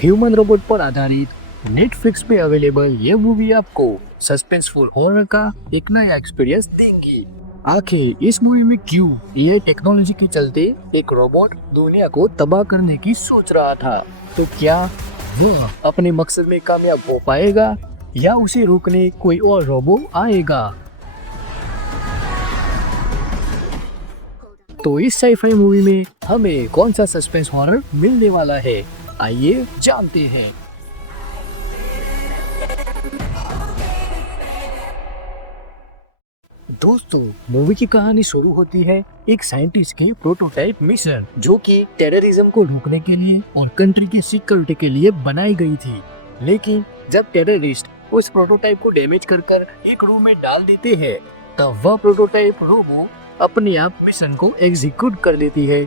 Human robot पर आधारित Netflix पे अवेलेबल ये मूवी आपको सस्पेंसफुल हॉरर का एक नया एक्सपीरियंस देंगी। आखिर इस मूवी में क्यों ये टेक्नोलॉजी के चलते एक रोबोट दुनिया को तबाह करने की सोच रहा था, तो क्या वह अपने मकसद में कामयाब हो पाएगा या उसे रोकने कोई और रोबो आएगा। तो इस साइ-फाई मूवी में हमें कौन सा सस्पेंस हॉरर मिलने वाला है, आइए जानते हैं। दोस्तों, मूवी की कहानी शुरू होती है एक साइंटिस्ट के प्रोटोटाइप मिशन जो कि टेररिज्म को रोकने के लिए और कंट्री की सिक्योरिटी के लिए बनाई गई थी। लेकिन जब टेररिस्ट उस प्रोटोटाइप को डैमेज कर एक रूम में डाल देते हैं, तब वह प्रोटोटाइप रोबो अपने आप मिशन को एग्जीक्यूट कर देती है।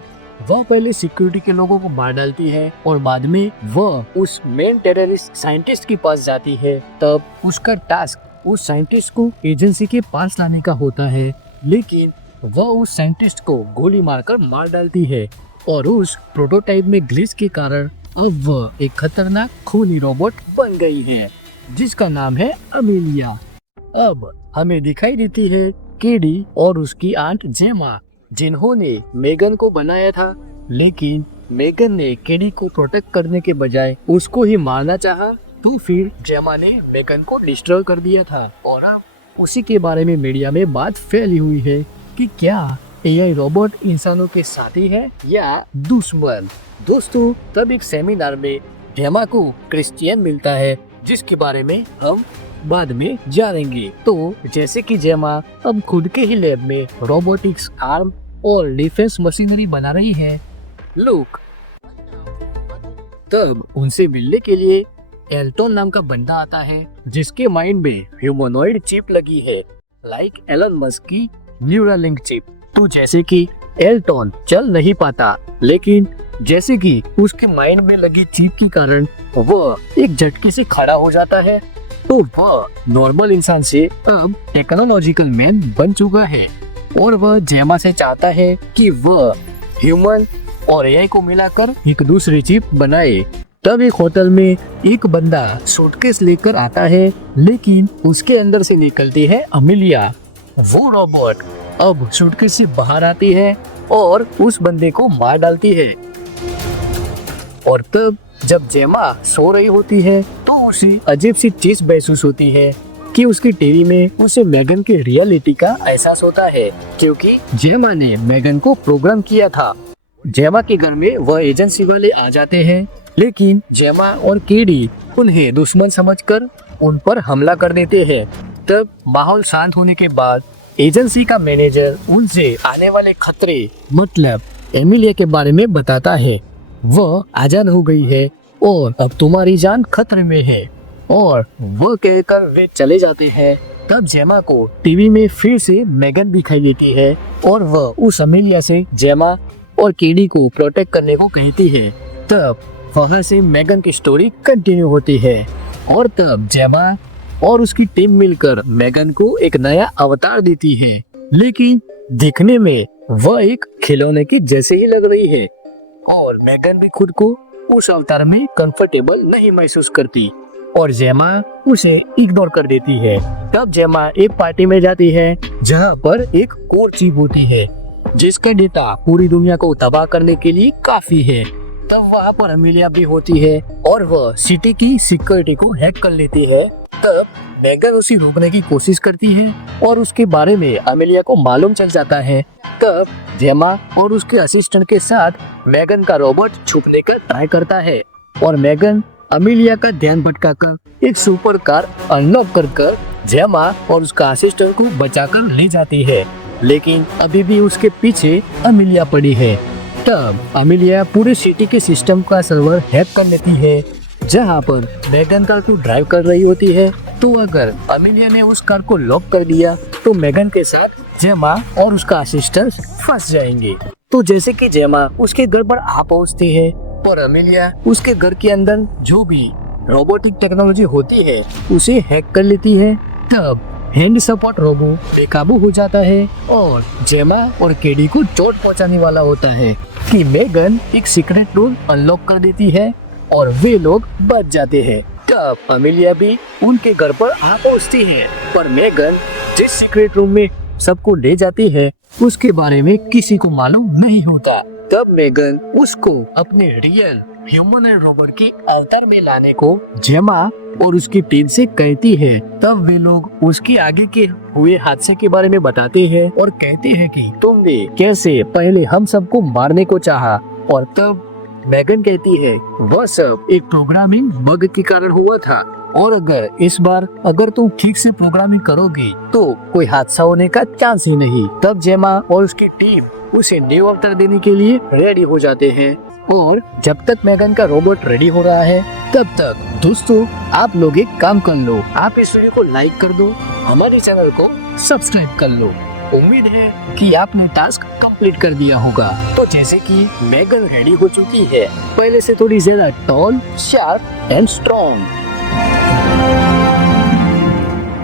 वह पहले सिक्योरिटी के लोगों को मार डालती है और बाद में वह उस मेन टेररिस्ट साइंटिस्ट के पास जाती है। तब उसका टास्क उस साइंटिस्ट को एजेंसी के पास लाने का होता है, लेकिन वह उस साइंटिस्ट को गोली मारकर मार डालती है और उस प्रोटोटाइप में ग्लिच के कारण अब वह एक खतरनाक खूनी रोबोट बन गई है जिसका नाम है अमेलिया। अब हमें दिखाई देती है केडी और उसकी आंट जेमा, जिन्होंने मेगन को बनाया था, लेकिन मेगन ने केडी को प्रोटेक्ट करने के बजाय उसको ही मारना चाहा, तो फिर जेमा ने मेगन को डिस्ट्रॉय कर दिया था। और अब उसी के बारे में मीडिया में बात फैली हुई है कि क्या एआई रोबोट इंसानों के साथी है या दुश्मन। दोस्तों, तब एक सेमिनार में जेमा को क्रिश्चियन मिलता है जिसके बारे में हम बाद में जानेंगे। तो जैसे कि जेमा अब खुद के ही लैब में रोबोटिक्स आर्म और डिफेंस मशीनरी बना रही है, लुक तब उनसे मिलने के लिए एल्टन नाम का बंदा आता है जिसके माइंड में ह्यूमनॉइड चिप लगी है, लाइक एलन मस्क की न्यूरालिंक चिप। तो जैसे कि एल्टन चल नहीं पाता, लेकिन जैसे कि उसके माइंड में लगी चिप के कारण वह एक झटके से खड़ा हो जाता है, तो वह नॉर्मल इंसान से अब टेक्नोलॉजिकल मैन बन चुका है और वह जेमा से चाहता है कि वह ह्यूमन और एआई को मिलाकर एक दूसरी चिप बनाए। तब एक होटल में एक बंदा सूटकेस लेकर आता है, लेकिन उसके अंदर से निकलती है अमेलिया। वो रोबोट अब सूटकेस से बाहर आती है और उस बंदे को मार डालती है। और तब जब जेमा सो रही होती है तो उसे अजीब सी चीज महसूस होती है कि उसकी टीवी में उसे मेगन की रियलिटी का एहसास होता है, क्योंकि जेमा ने मेगन को प्रोग्राम किया था। जेमा के घर में वह एजेंसी वाले आ जाते हैं, लेकिन जेमा और केडी उन्हें दुश्मन समझकर उन पर हमला कर देते हैं। तब माहौल शांत होने के बाद एजेंसी का मैनेजर उनसे आने वाले खतरे मतलब एमिलिया के बारे में बताता है। वह आजाद हो गई है और अब तुम्हारी जान खतरे में है, और वो कहकर वे चले जाते हैं। तब जेमा को टीवी में फिर से मेगन दिखाई देती है और वह उस अमेलिया से जेमा और केडी को प्रोटेक्ट करने को कहती है। तब वहाँ से मेगन की स्टोरी कंटिन्यू होती है और तब जेमा और उसकी टीम मिलकर मेगन को एक नया अवतार देती है, लेकिन दिखने में वह एक खिलौने की जैसे ही लग रही है और मेगन भी खुद को उस अवतार में कंफर्टेबल नहीं महसूस करती और जेमा उसे इग्नोर कर देती है। तब जेमा एक पार्टी में जाती है जहाँ पर एक कोर चिप होती है जिसका डेटा पूरी दुनिया को तबाह करने के लिए काफी है। तब वहाँ पर अमेलिया भी होती है और वह सिटी की सिक्योरिटी को हैक कर लेती है। तब मेगन उसे रोकने की कोशिश करती है और उसके बारे में अमेलिया को मालूम चल जाता है। तब जेमा और उसके असिस्टेंट के साथ मेगन का रोबोट छुपने का ट्राई करता है और मेगन अमेलिया का ध्यान भटकाकर एक सुपर कार अनलॉक कर जेमा और उसका असिस्टेंट को बचाकर ले जाती है, लेकिन अभी भी उसके पीछे अमेलिया पड़ी है। तब अमेलिया पूरे सिटी के सिस्टम का सर्वर हैक कर लेती है जहाँ पर मेगन कार को ड्राइव कर रही होती है। तो अगर अमेलिया ने उस कार को लॉक कर दिया तो मेगन के साथ जेमा और उसका असिस्टेंट फंस जाएंगे। तो जैसे कि जेमा उसके घर पर आ पहुँचती है और अमेलिया उसके घर के अंदर जो भी रोबोटिक टेक्नोलॉजी होती है उसे हैक कर लेती है। तब हैंड सपोर्ट रोबो बेकाबू हो जाता है और जेमा और केडी को चोट पहुंचाने वाला होता है कि मेगन एक सीक्रेट रूम अनलॉक कर देती है और वे लोग बच जाते हैं। तब अमेलिया भी उनके घर पर आ पहुंचती है, पर मेगन जिस सीक्रेट रूम में सबको ले जाती है उसके बारे में किसी को मालूम नहीं होता। तब मेगन उसको अपने रियल ह्यूमनॉइड रोबोट की अवतार में लाने को जेमा और उसकी टीम से कहती है। तब वे लोग उसकी आगे के हुए हादसे के बारे में बताते हैं और कहते हैं कि तुमने कैसे पहले हम सबको मारने को चाहा, और तब मेगन कहती है वह सब एक प्रोग्रामिंग बग के कारण हुआ था, और इस बार अगर तुम ठीक से प्रोग्रामिंग करोगी तो कोई हादसा होने का चांस ही नहीं। तब जेमा और उसकी टीम उसे न्यू अवतार देने के लिए रेडी हो जाते हैं, और जब तक मेगन का रोबोट रेडी हो रहा है तब तक दोस्तों आप लोग एक काम कर लो, आप इस वीडियो को लाइक कर दो, हमारे चैनल को सब्सक्राइब कर लो। उम्मीद है कि आपने टास्क कंप्लीट कर दिया होगा। तो जैसे कि मेगन रेडी हो चुकी है, पहले से थोड़ी ज्यादा टॉल, शार्प एंड स्ट्रॉन्ग।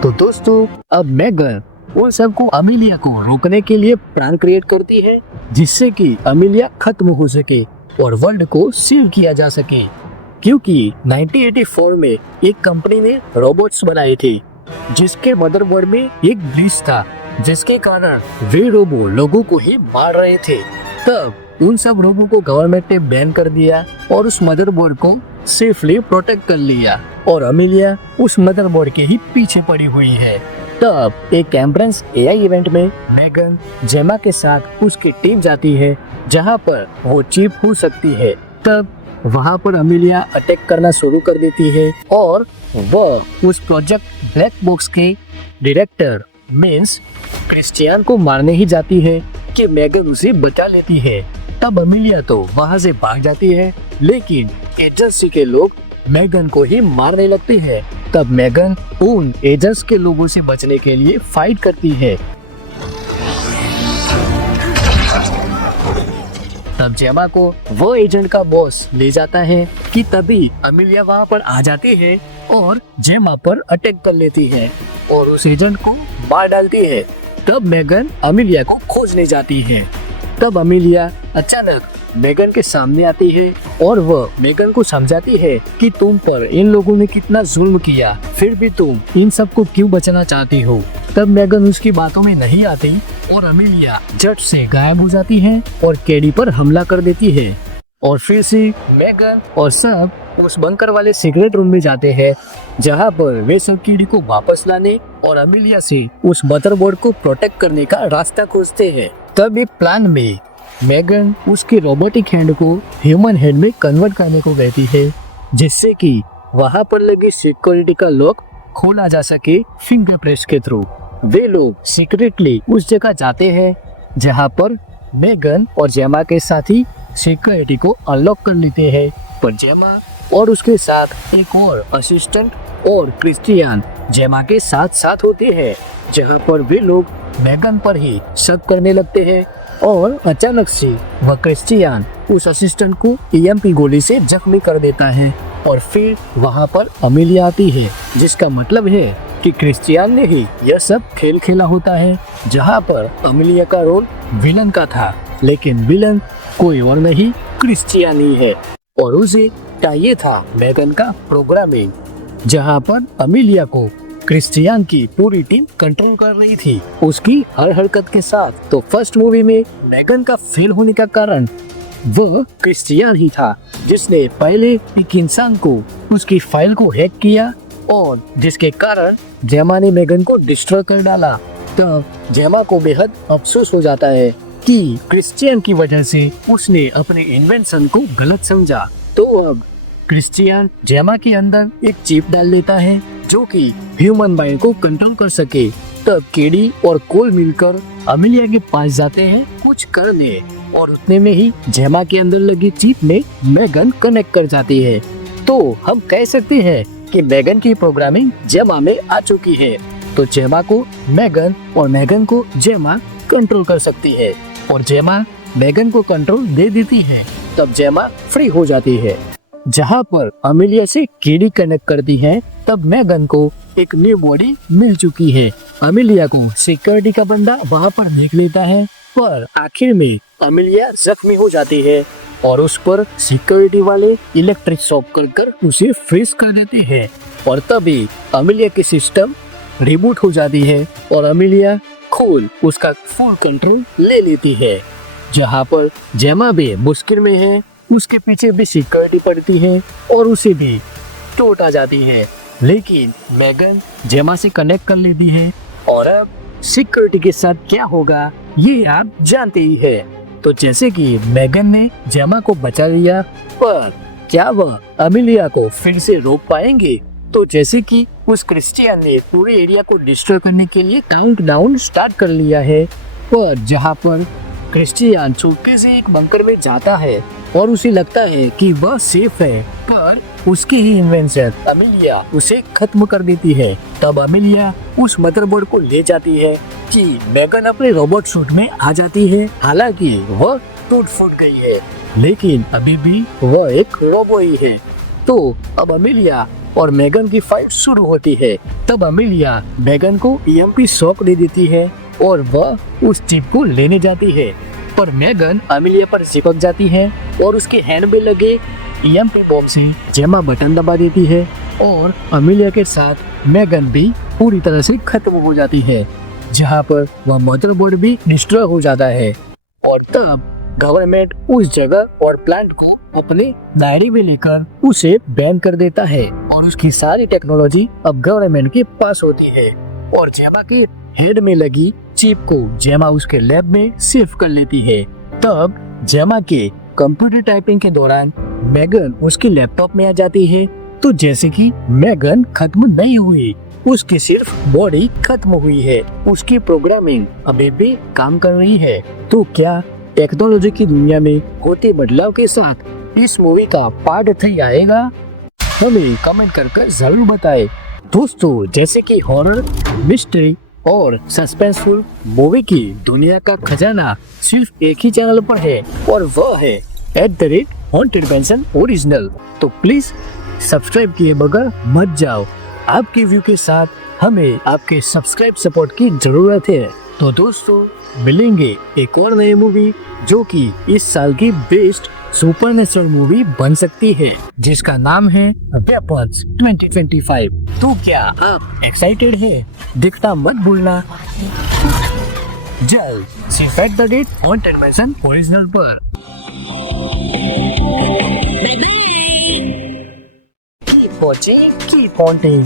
तो दोस्तों अब मेगन उन सबको अमेलिया को रोकने के लिए प्लान क्रिएट करती है, जिससे कि अमेलिया खत्म हो सके और वर्ल्ड को सील किया जा सके। क्योंकि 1984 में एक कंपनी ने रोबोट्स बनाए थे जिसके मदरबोर्ड में एक ग्लिच था, जिसके कारण वे रोबो लोगों को ही मार रहे थे। तब उन सब रोबो को गवर्नमेंट ने बैन कर दिया और उस मदरबोर्ड को सेफली प्रोटेक्ट कर लिया, और अमेलिया उस मदरबोर्ड के ही पीछे पड़ी हुई है। तब एक एम्ब्रेंस एआई इवेंट में मेगन जेमा के साथ उसकी टीम जाती है, जहां पर वो चिप हो सकती है। तब वहां पर अमेलिया अटैक करना शुरू कर देती है, और वह उस प्रोजेक्ट ब्लैक बॉक्स के डायरेक्टर मीन्स क्रिस्टियन को मारने ही जाती है कि मेगन उसे बचा लेती है। तब अमेलिया तो वहां से भाग जाती है, लेकिन एजेंसी के लोग मेगन को ही मारने लगते हैं। तब मेगन उन एजेंट्स के लोगों से बचने के लिए फाइट करती है। तब जेमा को वो एजेंट का बॉस ले जाता है कि तभी अमेलिया वहाँ पर आ जाती है और जेमा पर अटैक कर लेती है और उस एजेंट को मार डालती है। तब मेगन अमेलिया को खोजने जाती है। तब अमेलिया अचानक मेगन के सामने आती है और वह मेगन को समझाती है कि तुम पर इन लोगों ने कितना जुल्म किया, फिर भी तुम इन सबको क्यों बचाना चाहती हो। तब मेगन उसकी बातों में नहीं आती और अमेलिया झट से गायब हो जाती है और केडी पर हमला कर देती है। और फिर से मेगन और सब उस बंकर वाले सीक्रेट रूम में जाते हैं, जहां पर वे सब केडी को वापस लाने और अमेलिया से उस मदरबोर्ड को प्रोटेक्ट करने का रास्ता खोजते हैं। तब एक प्लान में मेगन उसके रोबोटिक हैंड को ह्यूमन हैंड में कन्वर्ट करने को कहती है, जिससे कि वहां पर लगी सिक्योरिटी का लॉक खोला जा सके फिंगरप्रिंट्स के थ्रू। वे लोग सीक्रेटली उस जगह जाते हैं जहां पर मेगन और जेमा के साथी सिक्योरिटी को अनलॉक कर लेते हैं, पर जेमा और उसके साथ एक और असिस्टेंट और क्रिस्टियन जेमा के साथ साथ होते हैं, जहां पर वे लोग मेगन पर ही शक करने लगते हैं। और अचानक से वह क्रिस्टियन उस असिस्टेंट को ईएमपी गोली से जख्मी कर देता है, और फिर वहां पर अमेलिया आती है, जिसका मतलब है कि क्रिस्टियन ने ही यह सब खेल खेला होता है, जहां पर अमेलिया का रोल विलन का था, लेकिन विलन कोई और नहीं क्रिस्टियन ही है, और उसे चाहिए था मेगन का प्रोग्रामिंग, जहां पर अमेलिया को क्रिस्टियन की पूरी टीम कंट्रोल कर रही थी उसकी हर हरकत के साथ। तो फर्स्ट मूवी में मेगन का फेल होने का कारण वह क्रिस्टियन ही था, जिसने पहले एक इंसान को उसकी फाइल को हैक किया और जिसके कारण जेमा ने मेगन को डिस्ट्रॉय कर डाला। तब जेमा को बेहद अफसोस हो जाता है कि क्रिस्टियन की वजह से उसने अपने इन्वेंशन को गलत समझा। तो अब क्रिस्टियन जेमा के अंदर एक चिप डाल देता है जो कि ह्यूमन माइंड को कंट्रोल कर सके। तब केडी और कोल मिलकर अमेलिया के पास जाते हैं कुछ करने, और उतने में ही जेमा के अंदर लगी चिप में मेगन कनेक्ट कर जाती है। तो हम कह सकते हैं कि मेगन की प्रोग्रामिंग जेमा में आ चुकी है। तो जेमा को मेगन और मेगन को जेमा कंट्रोल कर सकती है, और जेमा मेगन को कंट्रोल दे देती है। तब जेमा फ्री हो जाती है। जहां पर अमेलिया से केडी कनेक्ट करती है, तब मेगन को एक न्यू बॉडी मिल चुकी है। अमेलिया को सिक्योरिटी का बंदा वहां पर देख लेता है, पर आखिर में अमेलिया जख्मी हो जाती है और उस पर सिक्योरिटी वाले इलेक्ट्रिक शॉक कर उसे फ्रीज कर देते हैं और तभी अमिलिया की सिस्टम रिबूट हो जाती है और अमिलिया खुद उसका फुल कंट्रोल ले लेती है। जहाँ पर जेमा भी मुश्किल में है, उसके पीछे भी सिक्योरिटी पड़ती है और उसे भी चोट आ जाती है, लेकिन मेगन जेमा से कनेक्ट कर लेती है और अब सिक्योरिटी के साथ क्या होगा ये आप जानते ही है। तो जैसे कि मेगन ने जेमा को बचा लिया, पर क्या वह अमिलिया को फिर से रोक पाएंगे? तो जैसे कि उस क्रिस्टियन ने पूरे एरिया को डिस्ट्रॉय करने के लिए काउंटडाउन स्टार्ट कर लिया है, पर जहाँ पर क्रिस्टियन चुपके से एक बंकर में जाता है और उसे लगता है कि वह सेफ है, पर उसकी ही इन्वेंशन अमिलिया उसे खत्म कर देती है। तब अमिलिया उस मदरबोर्ड को ले जाती है कि मेगन अपने रोबोट सूट में आ जाती है। हालांकि वह टूट फूट गई है, लेकिन अभी भी वह एक रोबो ही है। तो अब अमिलिया और मेगन की फाइट शुरू होती है। तब अमिलिया मेगन को ईएमपी शॉक दे देती है और वह उस चिप को लेने जाती है, पर मेगन अमिलिया पर चिपक जाती है और उसके हैंड में लगे ईएमपी बॉम्ब से जेमा बटन दबा देती है और अमिलिया के साथ मेगन भी पूरी तरह से खत्म हो जाती है, जहाँ पर वह मदरबोर्ड भी डिस्ट्रॉय हो जाता है। और तब गवर्नमेंट उस जगह और प्लांट को अपने दायरे में लेकर उसे बैन कर देता है और उसकी सारी टेक्नोलॉजी अब गवर्नमेंट के पास होती है और जेमा के हेड में लगी चिप को जेमा उसके लैब में सेव कर लेती है। तब जेमा के कंप्यूटर टाइपिंग के दौरान मेगन उसके लैपटॉप में आ जाती है। तो जैसे कि मेगन खत्म नहीं हुई, उसकी सिर्फ बॉडी खत्म हुई है, उसकी प्रोग्रामिंग अभी भी काम कर रही है। तो क्या टेक्नोलॉजी की दुनिया में होते बदलाव के साथ इस मूवी का पार्ट 3 आएगा? हमें कमेंट कर जरूर बताएं। दोस्तों, जैसे कि हॉरर, मिस्ट्री और सस्पेंसफुल मूवी की दुनिया का खजाना सिर्फ एक ही चैनल पर है और वह है @हॉन्टेड मैंशन ओरिजिनल। तो प्लीज सब्सक्राइब किए बगैर मत जाओ। आपके व्यू के साथ हमें आपके सब्सक्राइब सपोर्ट की जरूरत है। तो दोस्तों, मिलेंगे एक और नई मूवी जो कि इस साल की बेस्ट सुपरनेचुरल मूवी बन सकती है, जिसका नाम है वेपन्स 2025। तो क्या आप एक्साइटेड है? दिखना मत भूलना जल्द सिर्फ @हॉन्टेड मैंशन ओरिजिनल पर। Keep watching, keep haunting.